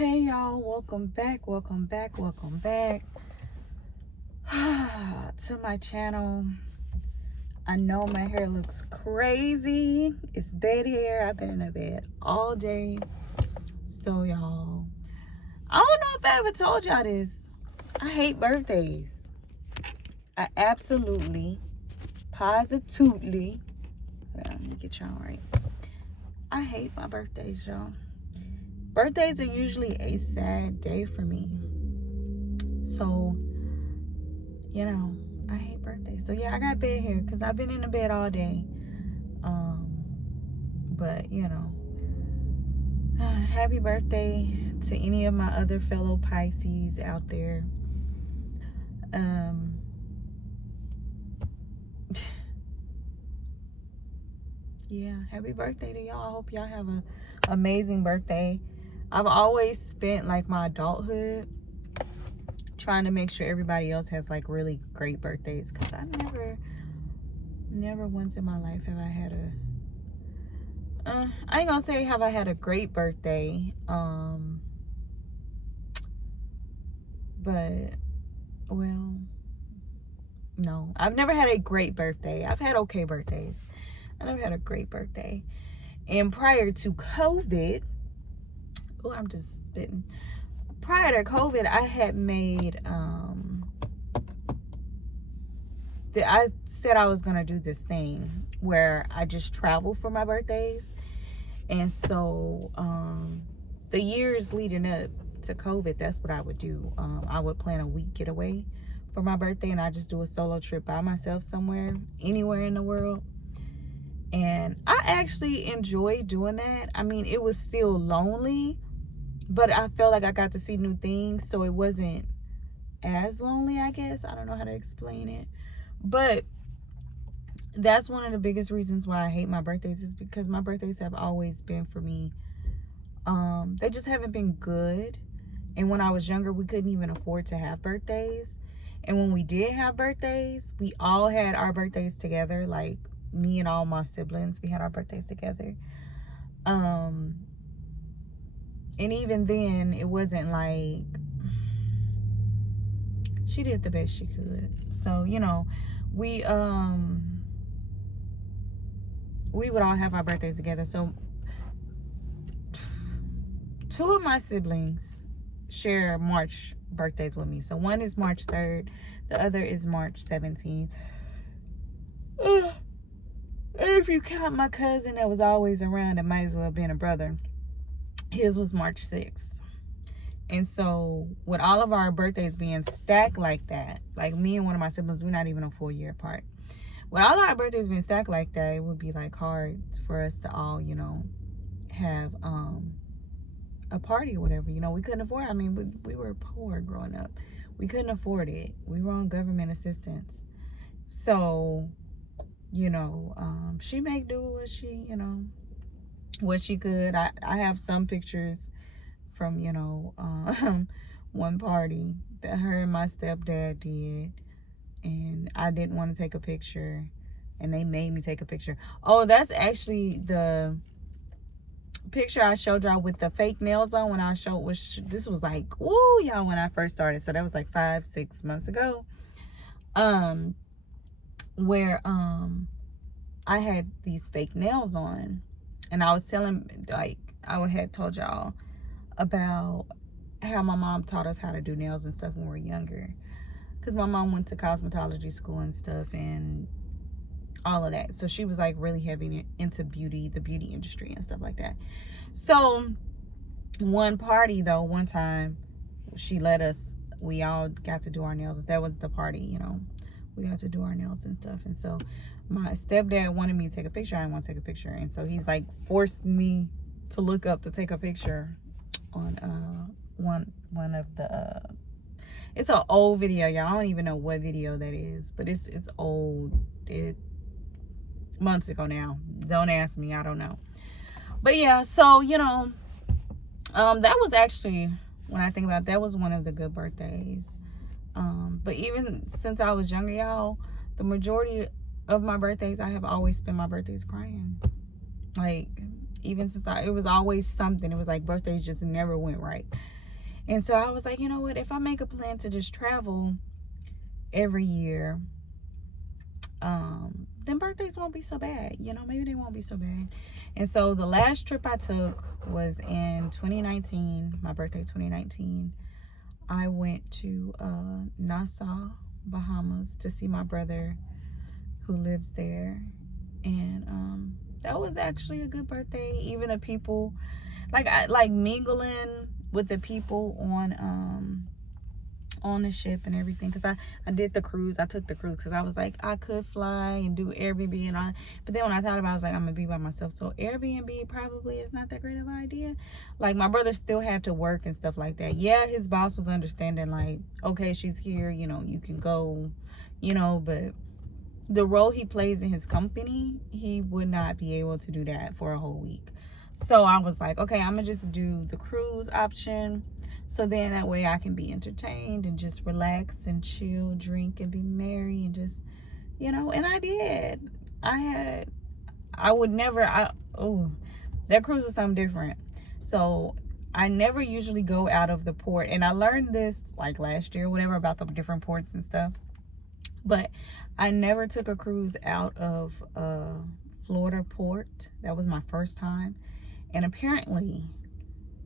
Hey y'all, welcome back to my channel. I know my hair looks crazy. It's bed hair. I've been in the bed all day. So y'all, I don't know if I ever told y'all this. I hate birthdays. I absolutely, positively, let me get y'all right. I hate my birthdays, y'all. Birthdays are usually a sad day for me. So, I hate birthdays. So yeah, I got bed hair because I've been in the bed all day. But happy birthday to any of my other fellow Pisces out there. Yeah, happy birthday to y'all. I hope y'all have an amazing birthday. I've always spent like my adulthood trying to make sure everybody else has like really great birthdays, because I never once in my life have I had I ain't gonna say have I had a great birthday, but well, no, I've never had a great birthday. I've had okay birthdays. I never had a great birthday. And prior to COVID, oh, I'm just spitting. Prior to COVID, I had made I said I was gonna do this thing where I just travel for my birthdays. And so the years leading up to COVID, that's what I would do. I would plan a week getaway for my birthday, and I just do a solo trip by myself somewhere, anywhere in the world. And I actually enjoyed doing that. I mean, it was still lonely, but I felt like I got to see new things, so it wasn't as lonely, I guess. I don't know how to explain it. But that's one of the biggest reasons why I hate my birthdays, is because my birthdays have always been, for me, they just haven't been good. And when I was younger, we couldn't even afford to have birthdays. And when we did have birthdays, we all had our birthdays together. Like, me and all my siblings, we had our birthdays together. And even then, it wasn't like, she did the best she could. So, we would all have our birthdays together. So two of my siblings share March birthdays with me. So one is March 3rd, the other is March 17th. If you count my cousin that was always around, it might as well have been a brother. His was March 6th. And so with all of our birthdays being stacked like that, like me and one of my siblings, we're not even a full year apart. With all our birthdays being stacked like that, it would be like hard for us to all, have a party or whatever. We couldn't afford it. I mean, we were poor growing up. We couldn't afford it. We were on government assistance. So, she made do what she could. I have some pictures from, one party that her and my stepdad did. And I didn't want to take a picture, and they made me take a picture. Oh, that's actually the picture I showed y'all with the fake nails on, when I showed, this was like, ooh, y'all, when I first started. So that was like 5-6 months ago. Where I had these fake nails on, and I was telling, like, I had told y'all about how my mom taught us how to do nails and stuff when we were younger, because my mom went to cosmetology school and stuff and all of that. So she was like really heavy into beauty, the beauty industry and stuff like that. So one time we all got to do our nails. That was the party, we got to do our nails and stuff. And so my stepdad wanted me to take a picture. I didn't want to take a picture. And so he's like forced me to look up to take a picture on one of the it's an old video, y'all. I don't even know what video that is, but it's old. It months ago now. Don't ask me, I don't know. But yeah, so that was actually, when I think about it, that was one of the good birthdays. But even since I was younger, y'all, the majority of my birthdays, I have always spent my birthdays crying. Like, even since it was always something. It was like birthdays just never went right. And so I was like, you know what, if I make a plan to just travel every year, then birthdays won't be so bad. Maybe they won't be so bad. And so the last trip I took was in 2019, my birthday 2019. I went to Nassau, Bahamas to see my brother who lives there. And that was actually a good birthday. Even the people, I like mingling with the people on the ship and everything, because I did the cruise. I took the cruise because I was like, I could fly and do Airbnb but then when I thought about it, I was like, I'm gonna be by myself, so Airbnb probably is not that great of an idea. Like, my brother still had to work and stuff like that. Yeah, his boss was understanding, like, okay, she's here, you can go, but the role he plays in his company, he would not be able to do that for a whole week. So I was like, okay, I'm gonna just do the cruise option, so then that way I can be entertained and just relax and chill, drink and be merry and just, and I did. That cruise is something different. So I never usually go out of the port, and I learned this like last year, whatever, about the different ports and stuff. But I never took a cruise out of Florida port. That was my first time. And apparently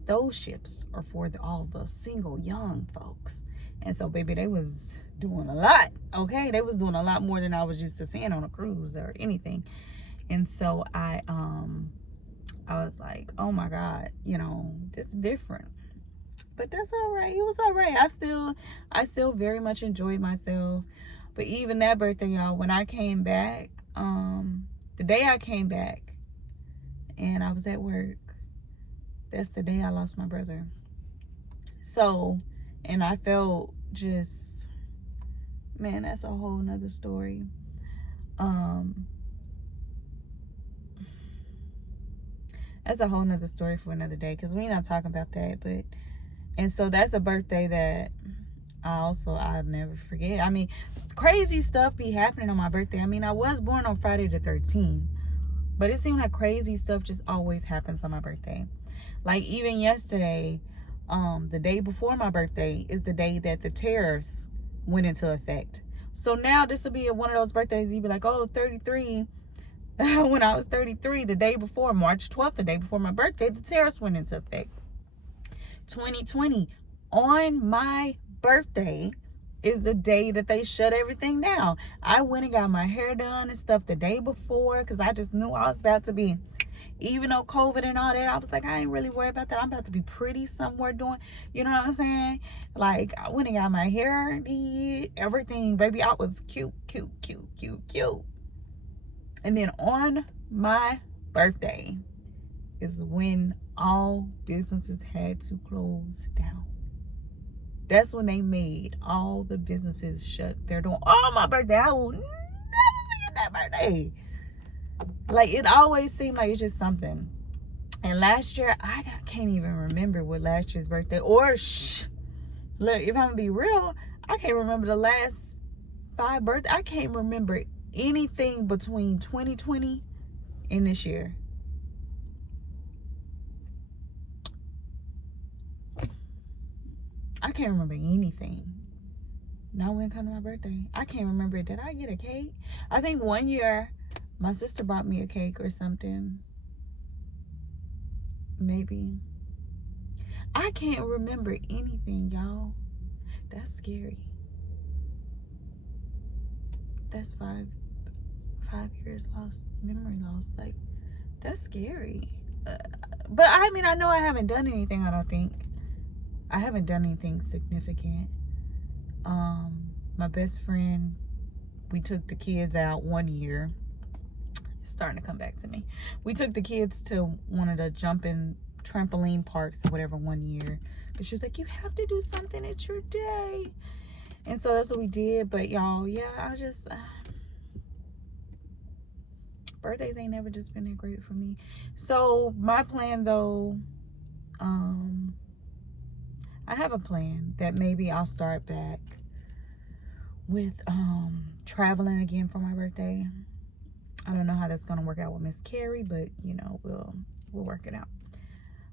those ships are for all the single young folks. And so, baby, they was doing a lot. Okay, they was doing a lot more than I was used to seeing on a cruise or anything. And so I was like, oh my God, this is different. But that's all right. It was all right. I still very much enjoyed myself. But even that birthday, y'all, when I came back, the day I came back and I was at work, that's the day I lost my brother. So, and I felt just, man, that's a whole nother story. That's a whole nother story for another day, because we're not talking about that. And so that's a birthday that I'll never forget. I mean, crazy stuff be happening on my birthday. I mean, I was born on Friday the 13th, but it seemed like crazy stuff just always happens on my birthday. Like, even yesterday, the day before my birthday is the day that the tariffs went into effect. So now this will be one of those birthdays you'd be like, oh, 33. When I was 33, the day before, March 12th, the day before my birthday, the tariffs went into effect. 2020, on my birthday is the day that they shut everything down. I went and got my hair done and stuff the day before, because I just knew I was about to be, even though COVID and all that, I was like, I ain't really worried about that. I'm about to be pretty somewhere doing, you know what I'm saying? Like, I went and got my hair, did everything, baby. I was cute. And then on my birthday is when all businesses had to close down. That's when they made all the businesses shut their door. Oh, my birthday, I will never forget that birthday. Like, it always seemed like it's just something. And last year, I can't even remember what last year's birthday, look, if I'm gonna be real, I can't remember the last 5 birthdays. I can't remember anything between 2020 and this year. I can't remember anything. Now when it comes to my birthday, I can't remember. Did I get a cake? I think one year my sister bought me a cake or something. Maybe. I can't remember anything, y'all. That's scary. That's 5 years lost, memory loss. Like, that's scary. But I mean, I know I haven't done anything. I don't think I haven't done anything significant. My best friend, we took the kids out one year. It's starting to come back to me. We took the kids to one of the jumping trampoline parks or whatever one year, because she was like, you have to do something, it's your day. And so that's what we did. But y'all, yeah, I just birthdays ain't never just been that great for me. So my plan, though, I have a plan that maybe I'll start back with traveling again for my birthday. I don't know how that's gonna work out with Miss Carrie, but we'll we'll work it out.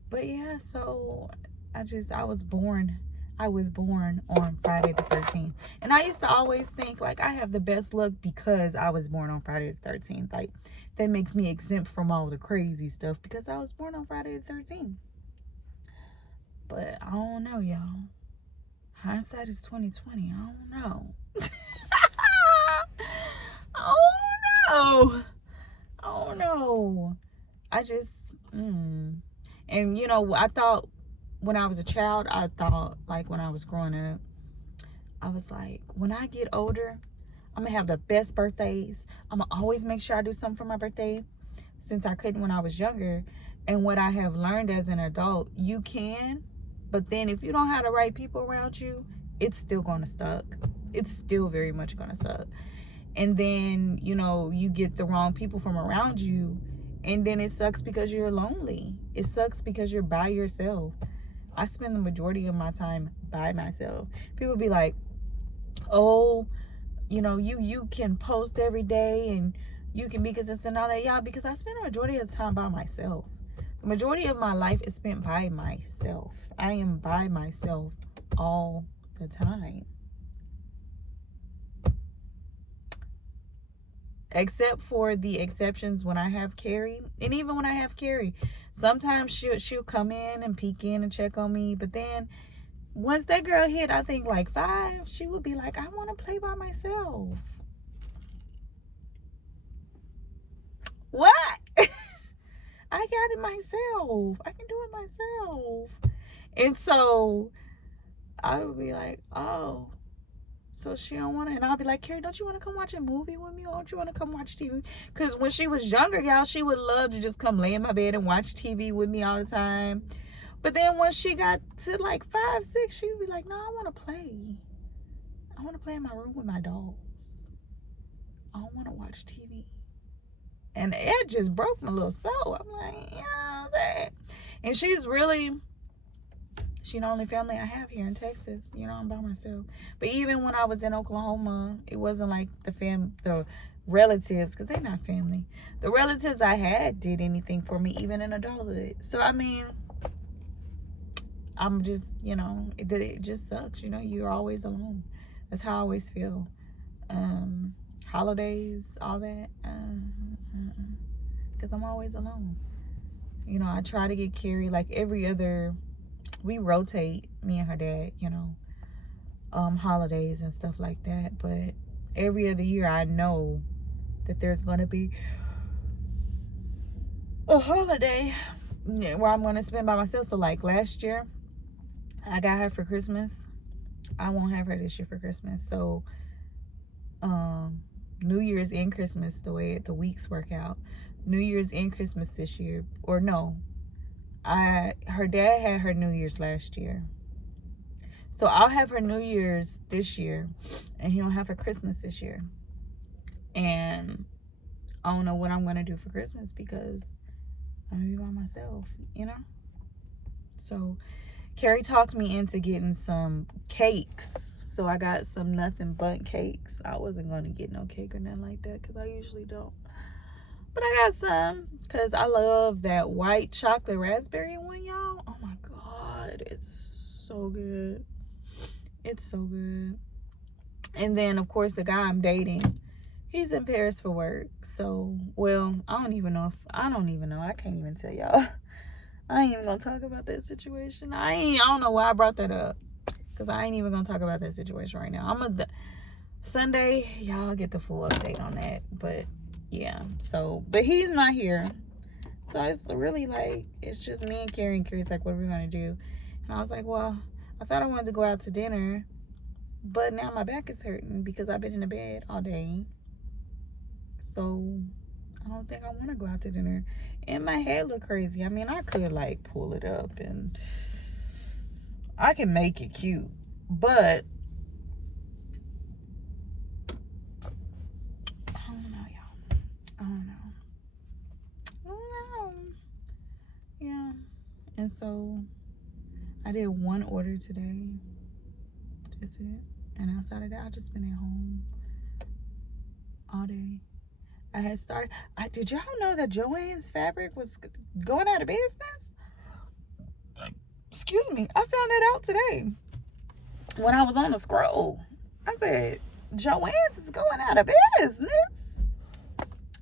But yeah, so I was born on Friday the 13th. And I used to always think like I have the best luck because I was born on Friday the 13th. Like that makes me exempt from all the crazy stuff because I was born on Friday the 13th. But I don't know, y'all. Hindsight is 2020. I don't know. I don't know. I just and you know, I thought when I was a child, I thought like when I was growing up, I was like, when I get older, I'm gonna have the best birthdays. I'm gonna always make sure I do something for my birthday, since I couldn't when I was younger. And what I have learned as an adult, you can, but then if you don't have the right people around you, it's still gonna suck. It's still very much gonna suck. And then, you know, you get the wrong people from around you, and then it sucks because you're lonely. It sucks because you're by yourself. I spend the majority of my time by myself. People be like, oh, you know, you can post every day and you can be consistent and all that. Yeah, because I spend the majority of the time by myself. The majority of my life is spent by myself. I am by myself all the time. Except for the exceptions when I have Carrie. And even when I have Carrie, sometimes she'll come in and peek in and check on me. But then once that girl hit, I think like 5, she would be like, I want to play by myself. What? I got it myself. I can do it myself. And so I would be like, oh, so she don't want to. And I'll be like, Carrie, don't you want to come watch a movie with me? Or don't you want to come watch TV? Because when she was younger, y'all, she would love to just come lay in my bed and watch TV with me all the time. But then once she got to like 5, 6, she would be like, no, I want to play. I want to play in my room with my dolls. I don't want to watch TV. And it just broke my little soul. I'm like, you know what I'm saying? And she's the only family I have here in Texas. You know, I'm by myself. But even when I was in Oklahoma, it wasn't like the relatives, because they're not family. The relatives I had did anything for me, even in adulthood. So, I mean, I'm just, you know, it just sucks. You know, you're always alone. That's how I always feel. Holidays, all that. Because I'm always alone. You know, I try to get Carrie like every other, we rotate, me and her dad, you know, holidays and stuff like that. But every other year I know that there's going to be a holiday where I'm going to spend by myself. So like last year, I got her for Christmas. I won't have her this year for Christmas. So New Year's and Christmas, the way the weeks work out, New Year's and Christmas this year, or no, her dad had her New Year's last year. So I'll have her New Year's this year, and he'll have her Christmas this year. And I don't know what I'm going to do for Christmas because I'm going to be by myself, you know? So Carrie talked me into getting some cakes. So I got some nothing but cakes. I wasn't going to get no cake or nothing like that because I usually don't. But I got some because I love that white chocolate raspberry one, y'all. Oh my God. It's so good. It's so good. And then, of course, the guy I'm dating, he's in Paris for work. So, well, I don't even know. I can't even tell y'all. I ain't even going to talk about that situation. I don't know why I brought that up. Because I ain't even going to talk about that situation right now. Sunday, y'all get the full update on that. But, yeah. So, but he's not here. So, it's really like, it's just me and Carrie. And Carrie's like, what are we going to do? And I was like, well, I thought I wanted to go out to dinner. But now my back is hurting because I've been in the bed all day. So, I don't think I want to go out to dinner. And my head look crazy. I mean, I could, like, pull it up and I can make it cute. But I don't know, y'all. I don't know. Yeah. And so I did one order today. That's it. And outside of that, I just been at home all day. I had started. Did y'all know that Joann's Fabric was going out of business? Excuse me. I found that out today when I was on the scroll. I said, Joann's is going out of business.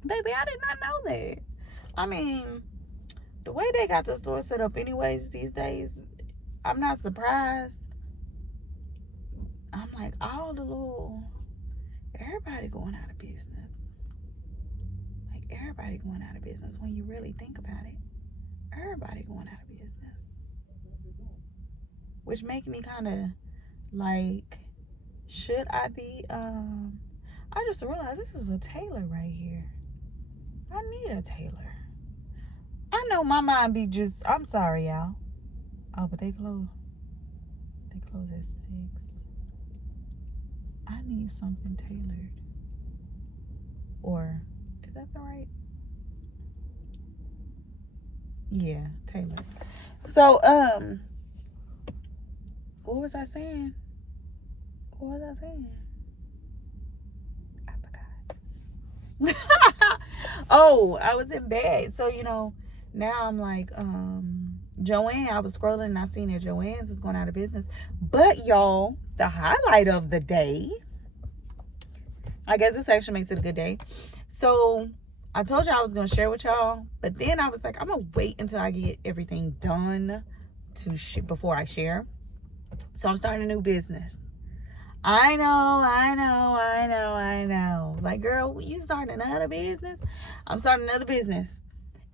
Baby, I did not know that. I mean, the way they got the store set up anyways these days, I'm not surprised. I'm like, everybody going out of business. Like, everybody going out of business when you really think about it. Everybody going out of business. Which makes me kind of like, should I be, I just realized this is a tailor right here. I need a tailor. I know my mind be just, I'm sorry, y'all. Oh, but they close. They close at 6. I need something tailored. Or, is that the right? Yeah, tailored. So, what was I saying? I forgot. Oh, I was in bed. So, now I'm like, Joann, I was scrolling and I seen that Joann's is going out of business. But y'all, the highlight of the day, I guess this actually makes it a good day. So I told y'all I was going to share with y'all, but then I was like, I'm going to wait until I get everything done before I share. So I'm starting a new business. I know. Like, girl, you starting another business? I'm starting another business.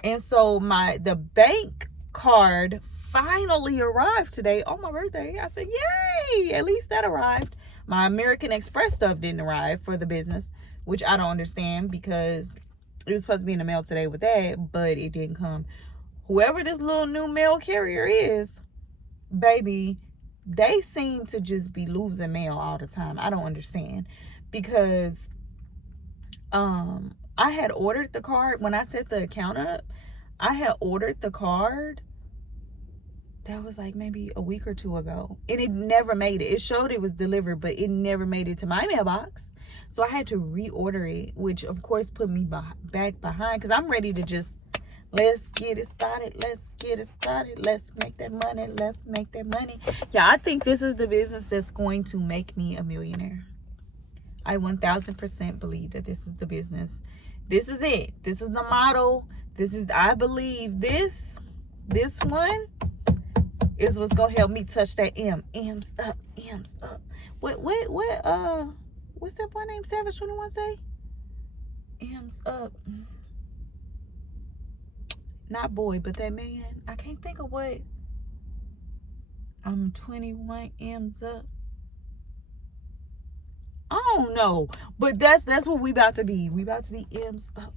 And so the bank card finally arrived today on my birthday. I said, yay, at least that arrived. My American Express stuff didn't arrive for the business, which I don't understand because it was supposed to be in the mail today with that, but it didn't come. Whoever this little new mail carrier is, baby, they seem to just be losing mail all the time. I don't understand because I had ordered the card when I set the account up. I had ordered the card. That was like maybe a week or 2 ago. And it never made it. It showed it was delivered, but it never made it to my mailbox. So I had to reorder it, which of course put me back behind because I'm ready to just, let's get it started. Let's make that money. Yeah, I think this is the business that's going to make me a millionaire. I 1000% believe that this is the business. This is it. This is the model. I believe this one is what's gonna help me touch that M's up. What's that boy named Savage 21 say? M's up. Not boy, but that man. I can't think of what. I'm 21 M's up. I don't know, but that's what we about to be. We about to be M's up.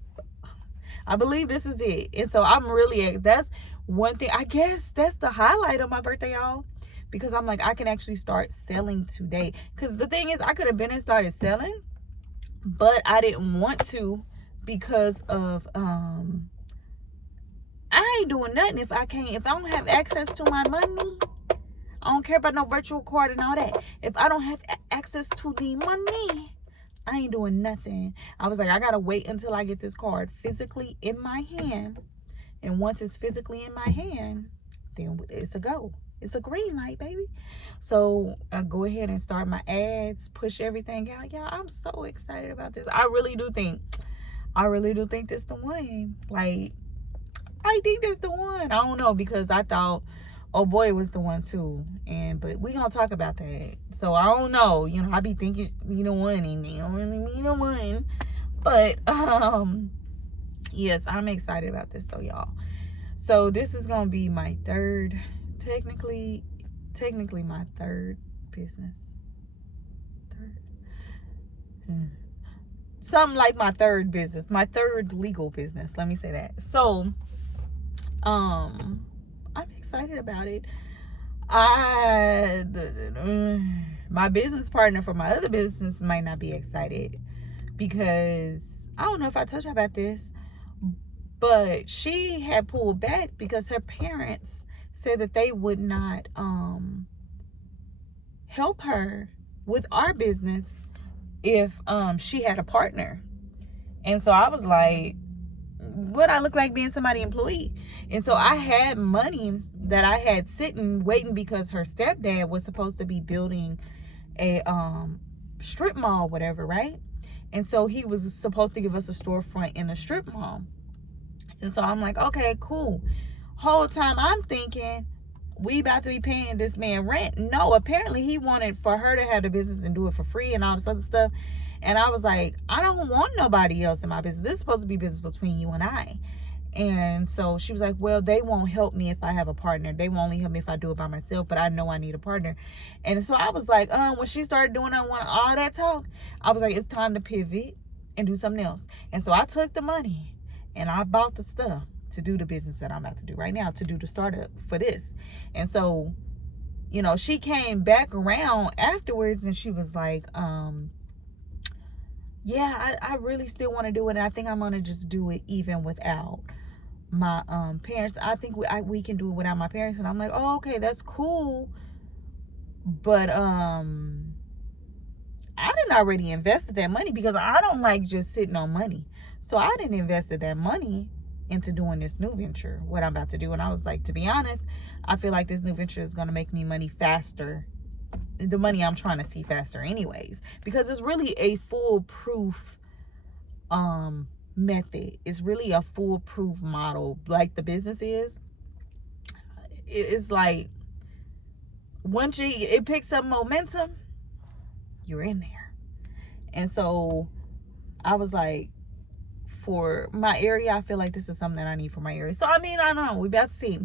I believe this is it. And so I'm really, that's one thing. I guess that's the highlight of my birthday, y'all. Because I'm like, I can actually start selling today. Because the thing is, I could have been and started selling, but I didn't want to because of, I ain't doing nothing if I don't have access to my money. I don't care about no virtual card and all that. If I don't have access to the money, I ain't doing nothing. I was like, I gotta wait until I get this card physically in my hand. And once it's physically in my hand, then it's a go. It's a green light, baby. So I go ahead and start my ads, push everything out. Y'all, I'm so excited about this. I really do think this the one. Like, I think that's the one. I don't know, because I thought, oh boy, it was the one too. But we gonna talk about that. So I don't know. I be thinking me the one and they don't really mean the one. But yes, I'm excited about this though, y'all. So this is gonna be my third, technically my third business. Something like my third business, my third legal business. Let me say that. So I'm excited about it. My business partner for my other business might not be excited because I don't know if I told you about this, but she had pulled back because her parents said that they would not help her with our business if she had a partner. And so I was like, what I look like being somebody's employee? And so I had money that I had sitting waiting because her stepdad was supposed to be building a strip mall, whatever, right? And so he was supposed to give us a storefront in a strip mall. And so I'm like, okay, cool. Whole time I'm thinking we about to be paying this man rent. No, apparently he wanted for her to have the business and do it for free and all this other stuff. And I was like, I don't want nobody else in my business. This is supposed to be business between you and I. And so she was like, well, they won't help me if I have a partner. They won't only help me if I do it by myself, but I know I need a partner. And so I was like, when she started doing all that talk, I was like, it's time to pivot and do something else. And so I took the money and I bought the stuff to do the business that I'm about to do right now, to do the startup for this. And so, you know, she came back around afterwards and she was like, yeah, I really still want to do it. And I think I'm going to just do it even without my parents. I think we can do it without my parents. And I'm like, oh, okay, that's cool. But I didn't already invested that money because I don't like just sitting on money. So I didn't invested that money into doing this new venture, what I'm about to do. And I was like, to be honest, I feel like this new venture is going to make me money faster, the money I'm trying to see faster anyways, because it's really a foolproof method. It's really a foolproof model, like the business is. It's like once it picks up momentum, you're in there. And so I was like, for my area, I feel like this is something that I need for my area. So I mean, I don't know, we about to see.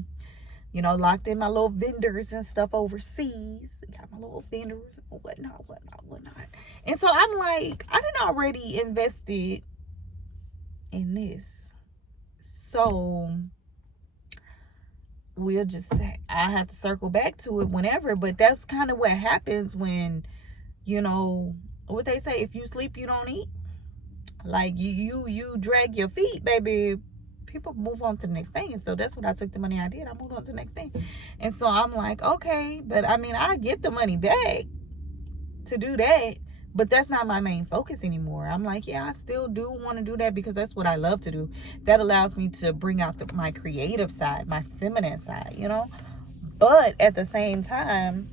You know, locked in my little vendors and stuff overseas. Got my little vendors, whatnot. And so I'm like, I didn't already invested in this. So we'll just say I have to circle back to it whenever. But that's kind of what happens when, you know, what they say, if you sleep, you don't eat. Like you drag your feet, baby. People move on to the next thing. And so that's what I took the money I did. I moved on to the next thing. And so I'm like, okay, but I mean, I get the money back to do that, but that's not my main focus anymore. I'm like, yeah, I still do want to do that because that's what I love to do. That allows me to bring out my creative side, my feminine side, you know? But at the same time,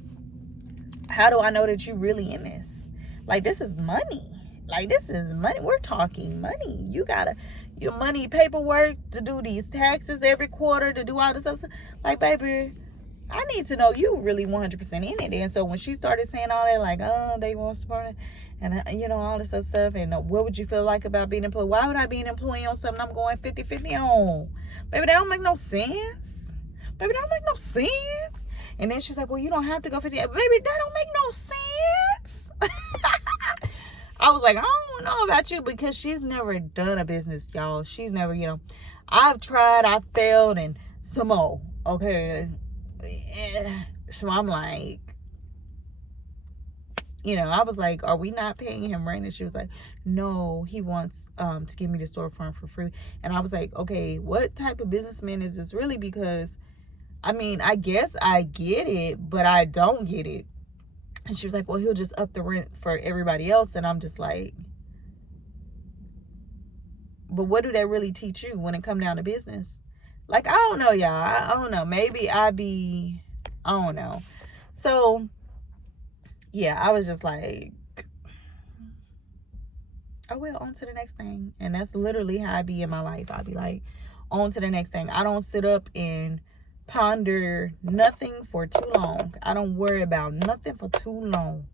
how do I know that you're really in this? Like, this is money. Like, this is money. We're talking money. You gotta, your money paperwork to do these taxes every quarter, to do all this stuff. Like, baby, I need to know you really 100% in it. And so when she started saying all that, like, oh, they won't support it, and, you know, all this other stuff, and what would you feel like about being employed? Why would I be an employee on something I'm going 50-50 on? Baby, that don't make no sense. Baby, that don't make no sense. And then she was like, well, you don't have to go 50. Baby, that don't make no sense. I was like, I don't know about you, because she's never done a business, y'all. She's never, you know, I've tried, I've failed, and some more, okay? So I'm like, you know, I was like, are we not paying him rent? And she was like, no, he wants to give me the storefront for free. And I was like, okay, what type of businessman is this really? Because, I mean, I guess I get it, but I don't get it. And she was like, well, he'll just up the rent for everybody else. And I'm just like, but what do they really teach you when it come down to business? Like, I don't know, y'all. I don't know. Maybe I don't know. So, yeah, I was just like, oh, well, on to the next thing. And that's literally how I be in my life. I'll be like, on to the next thing. I don't sit up and ponder nothing for too long. I don't worry about nothing for too long.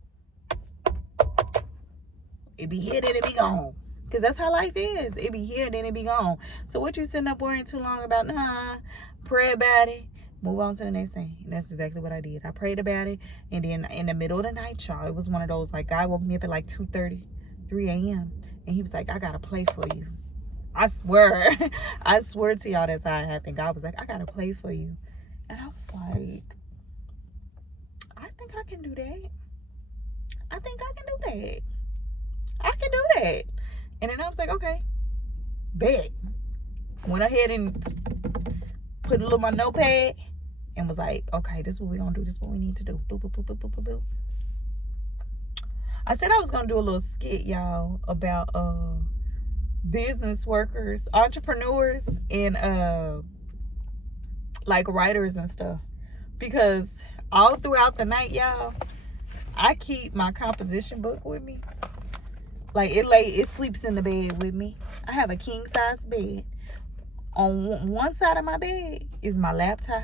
It be here, then it be gone. Because that's how life is. It be here, then it be gone. So what you sitting up worrying too long about? Nah, pray about it. Move on to the next thing. And that's exactly what I did. I prayed about it. And then in the middle of the night, y'all, it was one of those, like, God woke me up at like 2:30, 3 a.m. And he was like, I got to play for you. I swear. I swear to y'all that's how it happened. God was like, I got to play for you. And I was like, I think I can do that. I think I can do that. I can do that. And then I was like, okay, bet. Went ahead and put a little my notepad and was like, okay, this is what we're going to do. This is what we need to do. Boop, boop, boop, boop, boop, boop, boop. I said I was going to do a little skit, y'all, about business workers, entrepreneurs, and like writers and stuff, because all throughout the night, y'all, I keep my composition book with me. Like it sleeps in the bed with me. I have a king size bed. On one side of my bed is my laptop,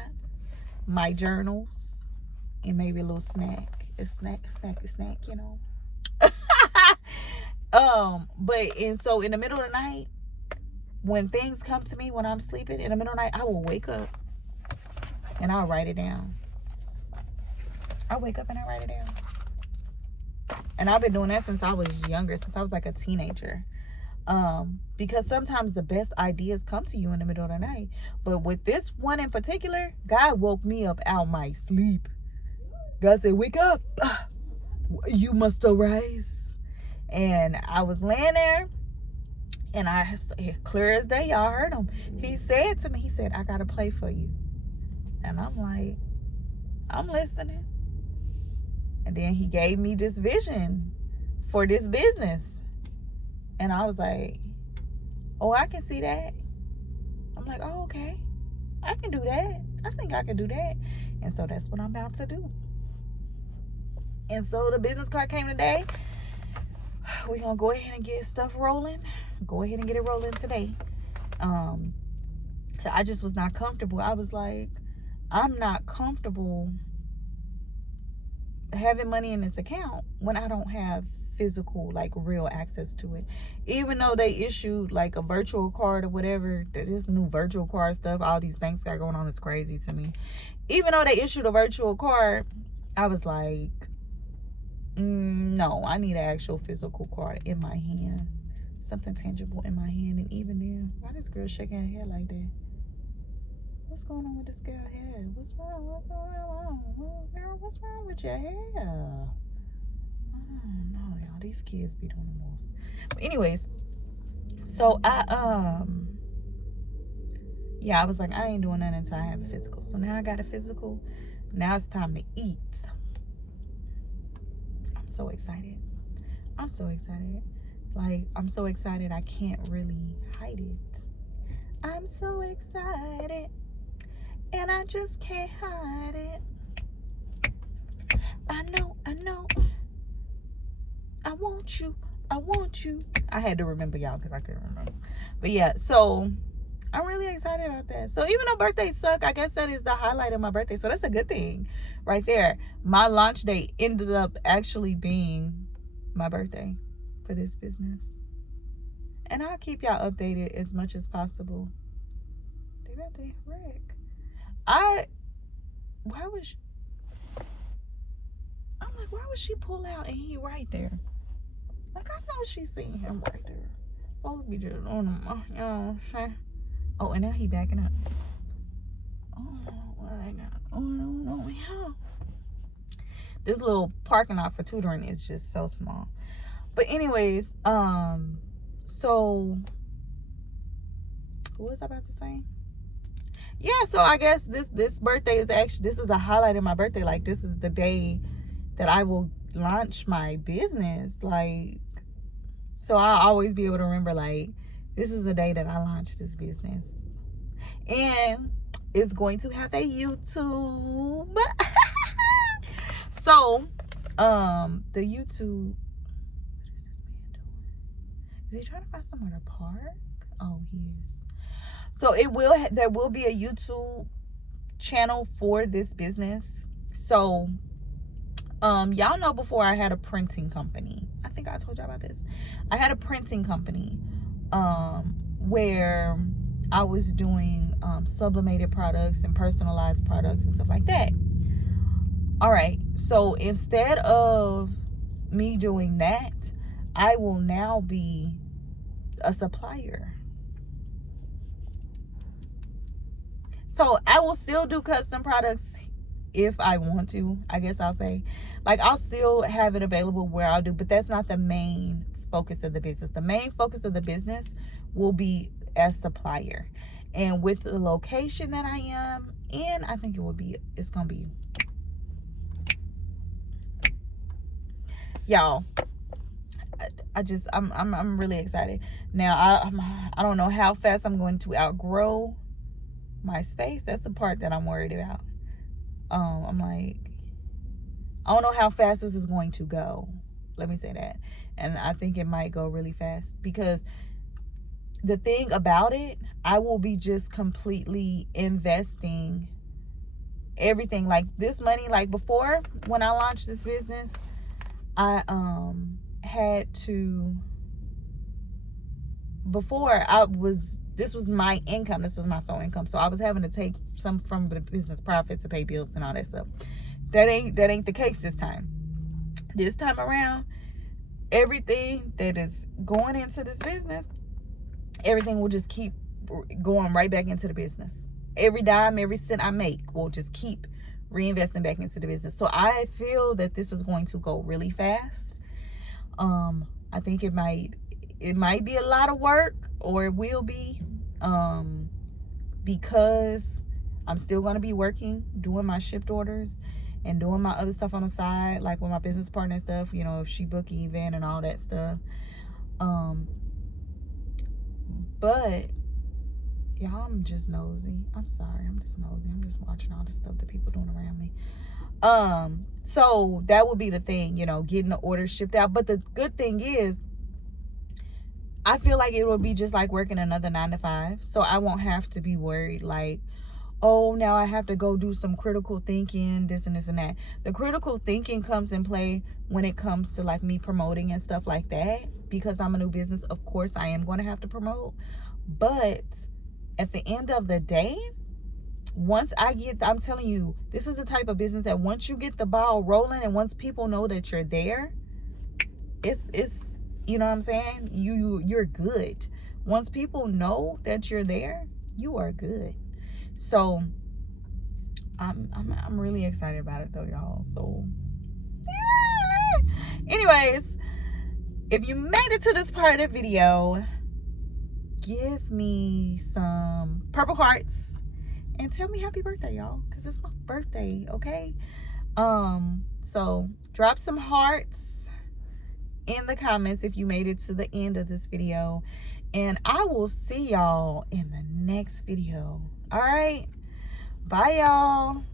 my journals, and maybe a little snack. A snack, you know. So in the middle of the night, when things come to me when I'm sleeping, in the middle of the night, I will wake up and I'll write it down. I wake up and I write it down. And I've been doing that since I was younger, since I was like a teenager. Because sometimes the best ideas come to you in the middle of the night. But with this one in particular, God woke me up out my sleep. God said, wake up. You must arise. And I was laying there, and clear as day, y'all heard him. He said to me, he said, I got to play for you. And I'm like, I'm listening. And then he gave me this vision for this business. And I was like, oh, I can see that. I'm like, oh, okay. I can do that. I think I can do that. And so that's what I'm about to do. And so the business card came today. We're going to go ahead and get stuff rolling. Go ahead and get it rolling today. I just was not comfortable. I was like, I'm not comfortable having money in this account when I don't have physical, like, real access to it. Even though they issued like a virtual card or whatever, this new virtual card stuff all these banks got going on is crazy to me. Even though they issued a virtual card, I was like, no, I need an actual physical card in my hand, something tangible in my hand. And even then, why this girl shaking her head like that? What's going on with this girl hair? What's wrong? Girl, what's wrong with your hair? Oh no, y'all, these kids be doing the most. But anyways, so I was like, I ain't doing nothing until I have a physical. So now I got a physical. Now it's time to eat. I'm so excited. Like, I'm so excited I can't really hide it. I'm so excited and I just can't hide it. I know. I want you. I had to remember, y'all, because I couldn't remember. But yeah, so I'm really excited about that. So even though birthdays suck, I guess that is the highlight of my birthday. So that's a good thing right there. My launch date ended up actually being my birthday for this business. And I'll keep y'all updated as much as possible. They about to wreck. Why would she pull out and he right there? Like, I know she seen him right there. Supposed to be just on him, you know what I'm saying? Oh, and now he backing up. Oh, what I got? Oh, no, yeah. This little parking lot for tutoring is just so small. But anyways, so what was I about to say? Yeah, so I guess this birthday is actually, this is a highlight of my birthday. Like, this is the day that I will launch my business. Like, so I'll always be able to remember, like, this is the day that I launched this business. And it's going to have a YouTube. So, the YouTube, what is this man doing? Is he trying to find somewhere to park? Oh, he is. So there will be a YouTube channel for this business. So, y'all know before I had a printing company. I think I told y'all about this. I had a printing company, where I was doing sublimated products and personalized products and stuff like that. All right, so instead of me doing that, I will now be a supplier. So I will still do custom products if I want to, I guess I'll say. Like, I'll still have it available where I'll do, but that's not the main focus of the business. The main focus of the business will be as supplier. And with the location that I am in, I think it's gonna be, y'all, I'm really excited. Now I don't know how fast I'm going to outgrow my space. That's the part that I'm worried about. I'm like, I don't know how fast this is going to go. Let me say that. And I think it might go really fast, because the thing about it, I will be just completely investing everything. Like this money, like before when I launched this business, I had to, before this was my income, this was my sole income, so I was having to take some from the business profit to pay bills and all that stuff. That ain't the case this time. This time around, everything that is going into this business, everything will just keep going right back into the business. Every dime, every cent I make will just keep reinvesting back into the business. So I feel that this is going to go really fast. I think it might be a lot of work, or it will be, because I'm still going to be working, doing my shipped orders and doing my other stuff on the side, like with my business partner and stuff, you know, if she book an event and all that stuff. But y'all, I'm just nosy. I'm sorry, I'm just nosy. I'm just watching all the stuff that people doing around me. So that would be the thing, you know, getting the orders shipped out. But the good thing is, I feel like it will be just like working another 9 to 5. So I won't have to be worried like, oh, now I have to go do some critical thinking, this and this and that. The critical thinking comes in play when it comes to like me promoting and stuff like that. Because I'm a new business, of course I am going to have to promote. But at the end of the day, once I'm telling you, this is the type of business that once you get the ball rolling and once people know that you're there, it's you know what I'm saying? You're good. Once people know that you're there, you are good. So I'm really excited about it though, y'all. So yeah. Anyways, if you made it to this part of the video, give me some purple hearts and tell me happy birthday, y'all, because it's my birthday, okay? So drop some hearts in the comments if you made it to the end of this video, and I will see y'all in the next video. All right, bye y'all.